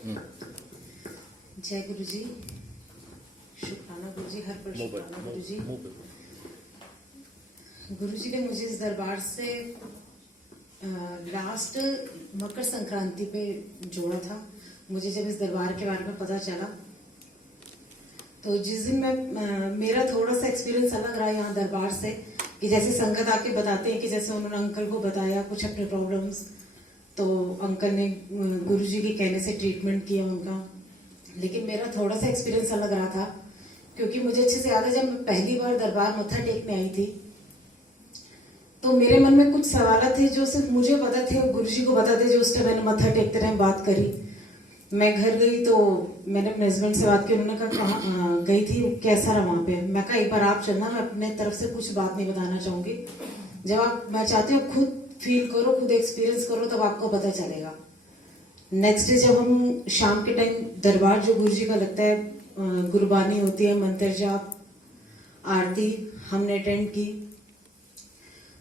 जय गुरु जी, शुक्राना गुरु जी, हर पर शुक्राना गुरु जी। गुरु जी ने मुझे इस दरबार से लास्ट मकर संक्रांति पे जोड़ा था। मुझे जब इस दरबार के बारे में पता चला तो जिस दिन मैं मेरा थोड़ा सा एक्सपीरियंस अलग रहा यहाँ दरबार से, कि जैसे संगत आके बताते हैं कि जैसे उन्होंने अंकल को बताया कुछ अपने प्रॉब्लम्स, तो अंकल ने गुरुजी के कहने से ट्रीटमेंट किया उनका। लेकिन मेरा थोड़ा सा एक्सपीरियंस अलग रहा था, क्योंकि मुझे अच्छे से याद है जब मैं पहली बार दरबार मत्था टेकने आई थी तो मेरे मन में कुछ सवाल थे जो सिर्फ मुझे पता थे और गुरुजी को पता थे, जो उस टाइम मैंने मत्था टेकते रहे बात करी। मैं घर गई तो मैंने अपने हस्बैंड से बात की, उन्होंने कहा कहाँ गई थी, कैसा रहा वहां पे। मैं कहा एक बार आप चलना, मैं अपने तरफ से कुछ बात नहीं बताना चाहूंगी। जब आप, मैं चाहती हूँ खुद फील करो, खुद एक्सपीरियंस करो, तब आपको पता चलेगा। नेक्स्ट डे जब हम शाम के टाइम दरबार जो गुरुजी का लगता है, गुरबानी होती है, मंत्र जाप, आरती हमने अटेंड की।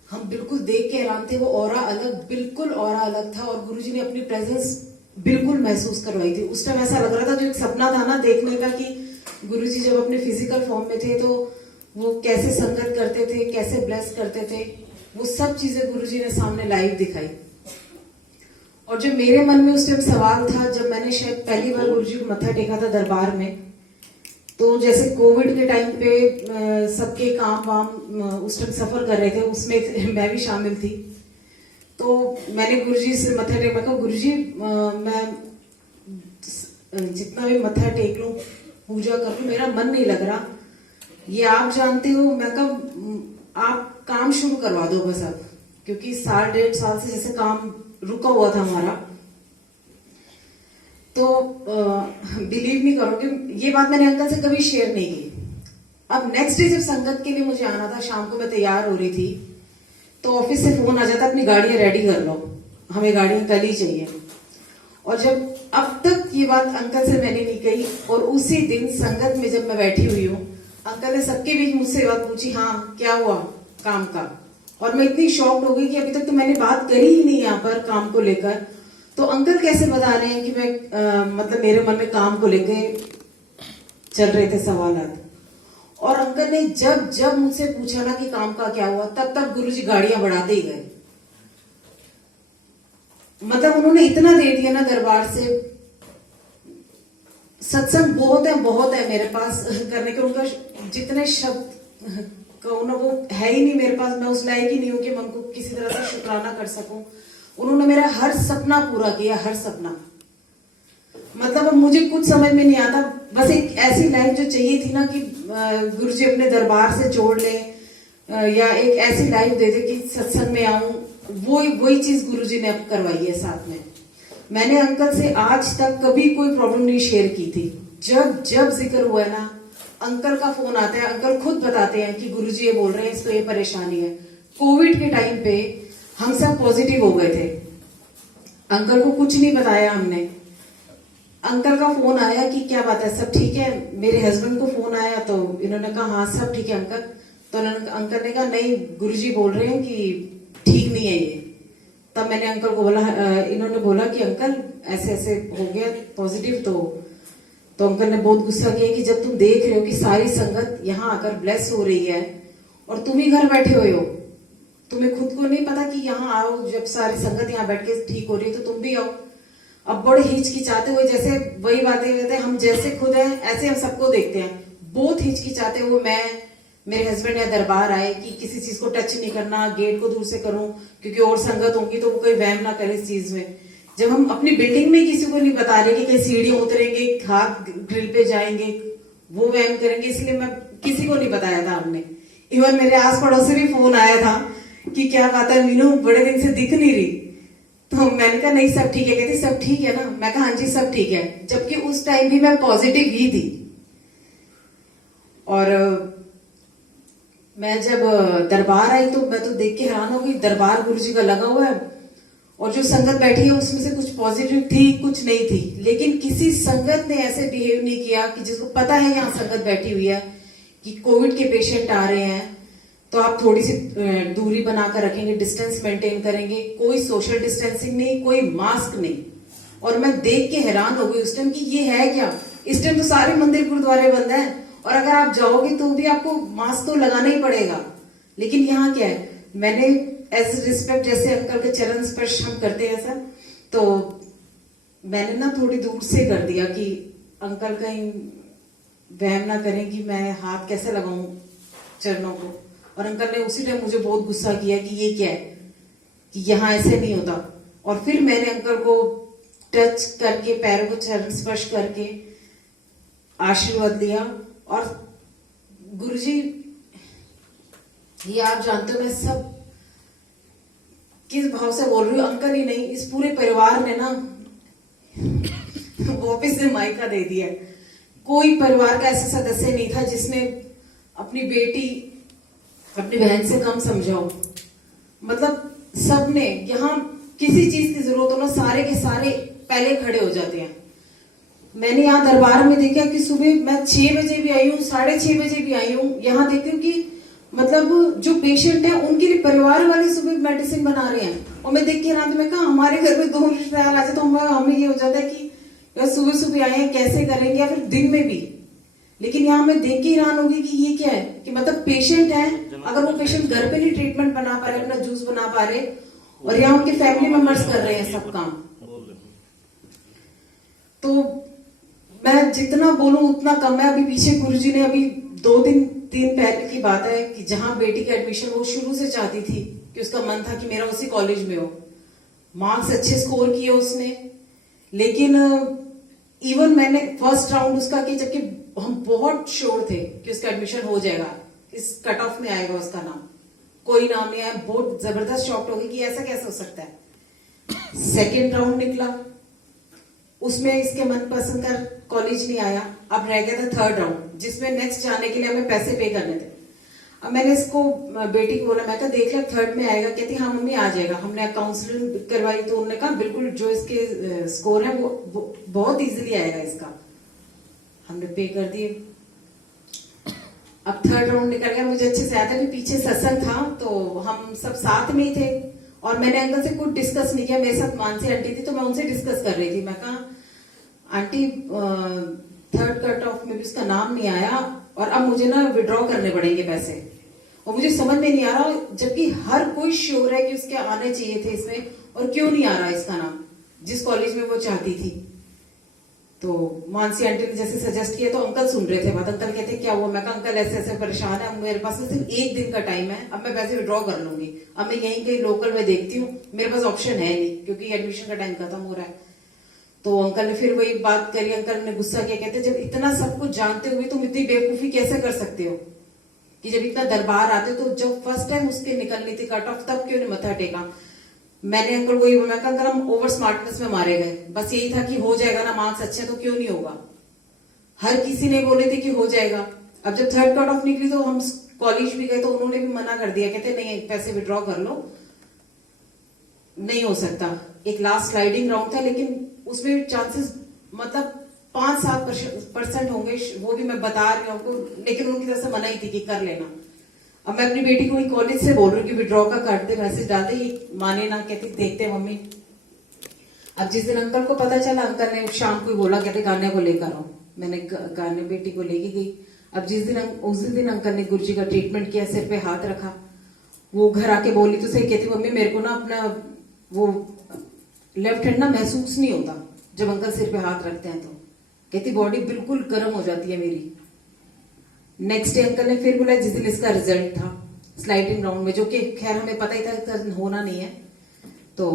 हम बिल्कुल देख के हैरान थे, वो ऑरा अलग, बिल्कुल ऑरा अलग था और गुरुजी ने अपनी प्रेजेंस बिल्कुल महसूस करवाई थी। उस टाइम ऐसा लग रहा था, जो एक सपना था ना देखने का, कि गुरुजी जब अपने फिजिकल फॉर्म में थे तो वो कैसे संगत करते थे, कैसे ब्लेस करते थे, वो सब चीजें गुरुजी ने सामने लाइव दिखाई। और जो मेरे मन में उस टाइम सवाल था, जब मैंने शायद पहली बार गुरुजी को मत्था टेका था दरबार में, तो जैसे कोविड के टाइम पे सबके काम वाम उस टाइम सफर कर रहे थे, उसमें मैं भी शामिल थी। तो मैंने गुरुजी से मत्था टेक, मैं कहा गुरुजी मैं जितना भी मत्था टेक लूं, पूजा कर लूं, मेरा मन नहीं लग रहा, ये आप जानते हो। मैं कहा आप काम शुरू करवा दो बस अब, क्योंकि 1.5 साल से जैसे काम रुका हुआ था हमारा। तो बिलीव नहीं करोगे, ये बात मैंने अंकल से कभी शेयर नहीं की। अब नेक्स्ट डे जब संगत के लिए मुझे आना था, शाम को मैं तैयार हो रही थी, तो ऑफिस से फोन आ जाता, अपनी गाड़ियां रेडी कर लो, हमें गाड़ियां कल ही चाहिए। और जब अब तक ये बात अंकल से मैंने नहीं कही, और उसी दिन संगत में जब मैं बैठी हुई हूँ, अंकल ने सबके बीच मुझसे बात पूछी, हाँ क्या हुआ काम का। और मैं इतनी शॉक्ड हो गई कि अभी तक तो मैंने बात करी ही नहीं यहाँ पर काम को लेकर। तो अंकल कैसे बता रहे हैं कि मैं मतलब मेरे मन में काम को लेकर चल रहे थे सवाल। और अंकल ने जब जब मुझसे पूछा ना कि काम का क्या हुआ, तब तक गुरुजी गाड़ियां बढ़ाते ही गए। मतलब उन्होंने इतना दे दिया ना दरबार से। सत्संग बहुत है मेरे पास करने के, उनका जितने शब्द कहूं ना वो है ही नहीं मेरे पास। मैं उस लायक ही नहीं हूं कि मैं उनको किसी तरह से शुक्राना कर सकूं। उन्होंने मेरा हर सपना पूरा किया, हर सपना। मतलब अब मुझे कुछ समझ में नहीं आता, बस एक ऐसी लाइफ जो चाहिए थी ना कि गुरुजी अपने दरबार से जोड़ ले, या एक ऐसी लाइफ दे दे कि सत्संग में आऊं, वही चीज गुरुजी ने अब करवाई है साथ में। मैंने अंकल से आज तक कभी कोई प्रॉब्लम नहीं शेयर की थी। जब जब जिक्र हुआ है ना, अंकल का फोन आता है, अंकल खुद बताते हैं कि गुरुजी ये बोल रहे हैं, इसको ये परेशानी है। कोविड के टाइम पे हम सब पॉजिटिव हो गए थे, अंकल को कुछ नहीं बताया हमने। अंकल का फोन आया कि क्या बात है, सब ठीक है। मेरे हस्बैंड को फोन आया तो इन्होंने कहा हाँ सब ठीक है अंकल। तो अंकल ने कहा नहीं, गुरुजी बोल रहे हैं कि ठीक नहीं है ये। तब मैंने अंकल को बोला, इन्होंने बोला कि अंकल ऐसे ऐसे हो गया पॉजिटिव। तो अंकल ने बहुत गुस्सा किया कि जब तुम देख रहे हो कि सारी संगत यहाँ आकर ब्लेस हो रही है और तुम ही घर बैठे हुए हो, तुम्हें खुद को नहीं पता कि यहाँ आओ, जब सारी संगत यहाँ बैठ के ठीक हो रही है तो तुम भी आओ। अब बड़े हिचकिचाते हुए, जैसे वही बातें कहते हैं, हम जैसे खुद हैं ऐसे हम सबको देखते हैं, बहुत हिचकिचाते हुए मैं, मेरे हस्बैंड या दरबार आए कि किसी चीज को टच नहीं करना, गेट को दूर से करूं क्योंकि और संगत होंगी तो वो कोई वहम ना करे इस चीज में। जब हम अपनी बिल्डिंग में किसी को नहीं बता रहे कि कहीं सीढ़ियां उतरेंगे, हाथ ग्रिल पे जाएंगे, वो वहम करेंगे, इसलिए मैं किसी को नहीं बताया था हमने। इवन मेरे आस पड़ोस से भी फोन आया था कि क्या बात है मीनू, बड़े दिन से दिख नहीं रही। तो मैंने कहा नहीं सब ठीक है। कहती सब ठीक है ना, मैं कहा हाँ जी सब ठीक है, जबकि उस टाइम भी मैं पॉजिटिव ही थी। और मैं जब दरबार आई तो मैं तो देख के हैरान हो गई, दरबार गुरुजी का लगा हुआ है और जो संगत बैठी है उसमें से कुछ पॉजिटिव थी, कुछ नहीं थी। लेकिन किसी संगत ने ऐसे बिहेव नहीं किया कि जिसको पता है यहाँ संगत बैठी हुई है कि कोविड के पेशेंट आ रहे हैं तो आप थोड़ी सी दूरी बनाकर रखेंगे, डिस्टेंस मेंटेन करेंगे, कोई सोशल डिस्टेंसिंग नहीं, कोई मास्क नहीं। और मैं देख के हैरान हो गई उस टाइम कि ये है क्या। इस टाइम तो सारे मंदिर गुरुद्वारे बंद हैं और अगर आप जाओगे तो भी आपको मास्क तो लगाना ही पड़ेगा। लेकिन यहाँ क्या है, मैंने एज रिस्पेक्ट, जैसे अंकल के चरण स्पर्श हम करते हैं ऐसा, तो मैंने ना थोड़ी दूर से कर दिया कि अंकल कहीं वहम ना करें कि मैं हाथ कैसे लगाऊं चरणों को। और अंकल ने उसी टाइम मुझे बहुत गुस्सा किया कि ये क्या है, कि यहाँ ऐसे नहीं होता। और फिर मैंने अंकल को टच करके, पैरों को चरण स्पर्श करके आशीर्वाद लिया। और गुरुजी, ये आप जानते हो मैं सब किस भाव से बोल रही हूँ, अंकल ही नहीं, इस पूरे परिवार ने ना वापिस से मायका दे दिया। कोई परिवार का ऐसा सदस्य नहीं था जिसने अपनी बेटी अपनी बहन से कम समझा हो। मतलब सबने, यहाँ किसी चीज की जरूरत हो ना, सारे के सारे पहले खड़े हो जाते हैं। मैंने यहाँ दरबार में देखा कि सुबह मैं 6 बजे भी आई हूँ, 6:30 बजे भी आई हूँ। यहाँ देखती हूँ कि मतलब जो पेशेंट है उनके लिए परिवार वाले सुबह मेडिसिन बना रहे हैं। और मैं देख के रात में कहा हमारे घर में 2 रिश्तेदार आ जाए तो हमें ये हो जाता है कि यार सुबह सुबह आए हैं, कैसे करेंगे, या फिर दिन में भी। लेकिन यहाँ मैं देख के हैरान होगी कि ये क्या है, कि मतलब पेशेंट है, अगर वो पेशेंट घर पे नहीं ट्रीटमेंट बना पा रहे, अपना जूस बना पा रहे, और यहाँ उनके फैमिली मेंबर्स कर रहे हैं सब काम। तो मैं जितना बोलूं उतना कम है। अभी पीछे गुरुजी ने अभी 2 दिन पहले की बात है कि जहां बेटी का एडमिशन वो शुरू से चाहती थी कि उसका मन था कि मेरा उसी कॉलेज में हो। मार्क्स अच्छे स्कोर किए उसने, लेकिन इवन मैंने फर्स्ट राउंड उसका किया जबकि हम बहुत श्योर थे कि उसका एडमिशन हो जाएगा, इस कट ऑफ में आएगा उसका नाम, कोई नाम नहीं आया। बहुत जबरदस्त शॉक्ड हो गई कि ऐसा कैसे हो सकता है। सेकेंड राउंड निकला, उसमें इसके मनपसंद का कॉलेज नहीं आया। अब रह गया था थर्ड राउंड, जिसमें नेक्स्ट जाने के लिए हमें पैसे पे करने थे। अब मैंने इसको बेटी को बोला, मैं कहा देख ले थर्ड में आएगा। कहती हाँ मम्मी आ जाएगा। हमने काउंसलिंग करवाई तो उन्होंने कहा बिल्कुल जो इसके स्कोर है वो बहुत इजीली आएगा इसका। हमने पे कर दिए। अब थर्ड राउंड निकल गया। मुझे अच्छे से याद है कि पीछे सत्संग था तो हम सब साथ में ही थे और मैंने अंकल से कुछ डिस्कस नहीं किया। मेरे साथ मानसी आंटी थी तो मैं उनसे डिस्कस कर रही थी। मैं कहा आंटी थर्ड कट ऑफ में भी उसका नाम नहीं आया और अब मुझे ना विड्रॉ करने पड़ेंगे पैसे, और मुझे समझ में नहीं आ रहा, जबकि हर कोई श्योर है कि उसके आने चाहिए थे इसमें, और क्यों नहीं आ रहा इसका नाम जिस कॉलेज में वो चाहती थी। तो मानसी आंटी ने जैसे सजेस्ट किया तो अंकल सुन रहे थे बात। अंकल कहते क्या हुआ? मैं कहा अंकल ऐसे ऐसे परेशान है, मेरे पास सिर्फ 1 दिन का टाइम है, अब मैं पैसे विड्रॉ कर लूंगी। अब मैं यहीं कहीं लोकल में देखती हूँ, मेरे पास ऑप्शन है नहीं क्योंकि एडमिशन का टाइम खत्म हो रहा है। तो अंकल ने फिर वही बात करी। अंकल ने गुस्सा किया, कहते जब इतना सब कुछ जानते हुए तुम इतनी बेवकूफी कैसे कर सकते हो कि जब इतना दरबार आते तो जब फर्स्ट टाइम उसके निकलनी थी कट ऑफ तब क्यों नहीं मथा टेका। मैंने अंकल को ये बोला, अंकल हम ओवर स्मार्टनेस में मारे गए, बस यही था कि हो जाएगा ना, मार्क्स अच्छे तो क्यों नहीं होगा। हर किसी ने बोले थे कि हो जाएगा। अब जब थर्ड कट ऑफ निकली तो हम कॉलेज भी गए तो उन्होंने भी मना कर दिया, कहते नहीं पैसे विड्रॉ कर लो, नहीं हो सकता। एक लास्ट स्लाइडिंग राउंड था लेकिन उसमें चांसेस मतलब 5-7% होंगे, वो भी मैं बता रही हूँ आपको, लेकिन उनकी तरफ से मना ही थी कि कर लेना। अब मैं अपनी बेटी को कॉलेज से बोल रही हूँ कि विड्रॉ का कर दे, मैसेज डाल दे, ये माने ना, कहती देखते मम्मी। अब जिस दिन अंकल को पता चला, अंकल ने शाम को ही बोला, कहते गाने को लेकर आओ। मैंने गाने बेटी को लेके गई। अब उस दिन अंकल ने गुरुजी का ट्रीटमेंट किया, सिर पे हाथ रखा। वो घर आके बोली तो सही, कहती मम्मी मेरे को ना अपना वो लेफ्ट हैंड ना महसूस नहीं होता जब अंकल सिर पे हाथ रखते हैं, तो कहती बॉडी बिल्कुल गर्म हो जाती है मेरी। नेक्स्ट डे अंकल ने फिर बोला, जिस दिन इसका रिजल्ट था स्लाइडिंग राउंड में, जो कि खैर हमें पता ही था होना नहीं है, तो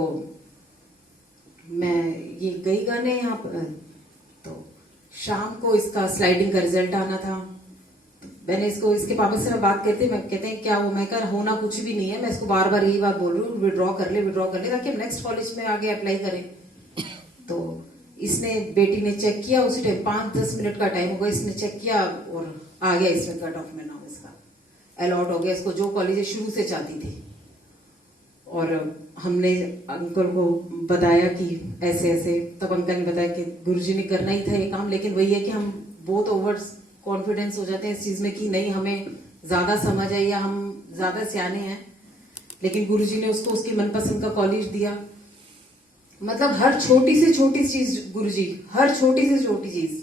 मैं ये गई गाने यहाँ पर। तो शाम को इसका स्लाइडिंग का रिजल्ट आना था। मैंने इसको, इसके पापा से मैं बात करती, मैं कहते हैं क्या हो, मैं कहा होना कुछ भी नहीं है, मैं इसको बार बार यही बात बोल रही हूँ, विड्रॉ कर ले ताकि हम नेक्स्ट कॉलेज में आगे अप्लाई करें। तो इसने, बेटी ने चेक किया, उसी टाइम 5-10 मिनट का टाइम होगा, इसने चेक किया और आ गया इसमें कट ऑफ में नाम इसका अलॉट हो गया इसको, जो कॉलेज शुरू से चाहती थी। और हमने अंकल को बताया कि ऐसे ऐसे, तब अंकल ने बताया कि गुरुजी ने करना ही था ये काम, लेकिन वही है कि हम बहुत ओवर कॉन्फिडेंस हो जाते हैं इस चीज में कि नहीं हमें ज्यादा समझ है या हम ज्यादा सियाने हैं। लेकिन गुरुजी ने उसको उसकी मनपसंद का कॉलेज दिया। मतलब हर छोटी से छोटी चीज गुरुजी, हर छोटी से छोटी चीज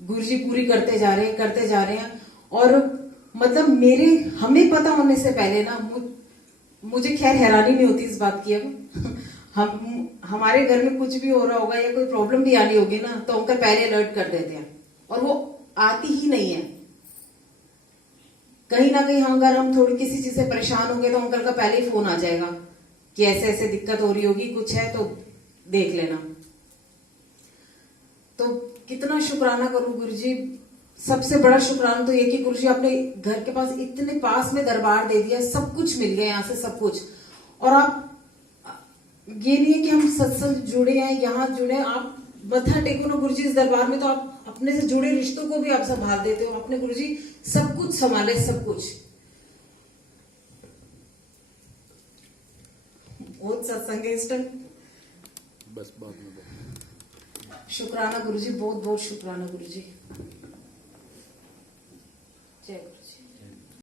गुरुजी पूरी करते जा रहे हैं। और मतलब मेरे हमें पता होने से पहले ना मुझे खैर हैरानी नहीं होती इस बात की। अब हमारे घर में कुछ भी हो रहा होगा या कोई प्रॉब्लम भी आनी होगी ना, तो अंकल पहले अलर्ट कर देते हैं, और वो आती ही नहीं है। कहीं ना कहीं अगर हम थोड़ी किसी चीज से परेशान होंगे तो अंकल का पहले ही फोन आ जाएगा कि ऐसे ऐसे दिक्कत हो रही होगी, कुछ है तो देख लेना। तो कितना शुक्राना करूं गुरुजी। सबसे बड़ा शुक्राना तो ये कि गुरुजी आपने घर के पास इतने पास में दरबार दे दिया, सब कुछ मिल गया यहाँ से, सब कुछ। और आप ये नहीं है कि हम सत्संग जुड़े हैं, यहाँ जुड़े हैं, आप मत्था टेको ना गुरुजी इस दरबार में, तो आप अपने से जुड़े रिश्तों को भी आप संभाल देते हो। अपने गुरुजी सब कुछ संभाले, सब कुछ। बहुत सत्संग है इस टाइम। बस बाद में शुक्राना गुरुजी, बहुत बहुत शुक्राना गुरुजी। जय गुरुजी।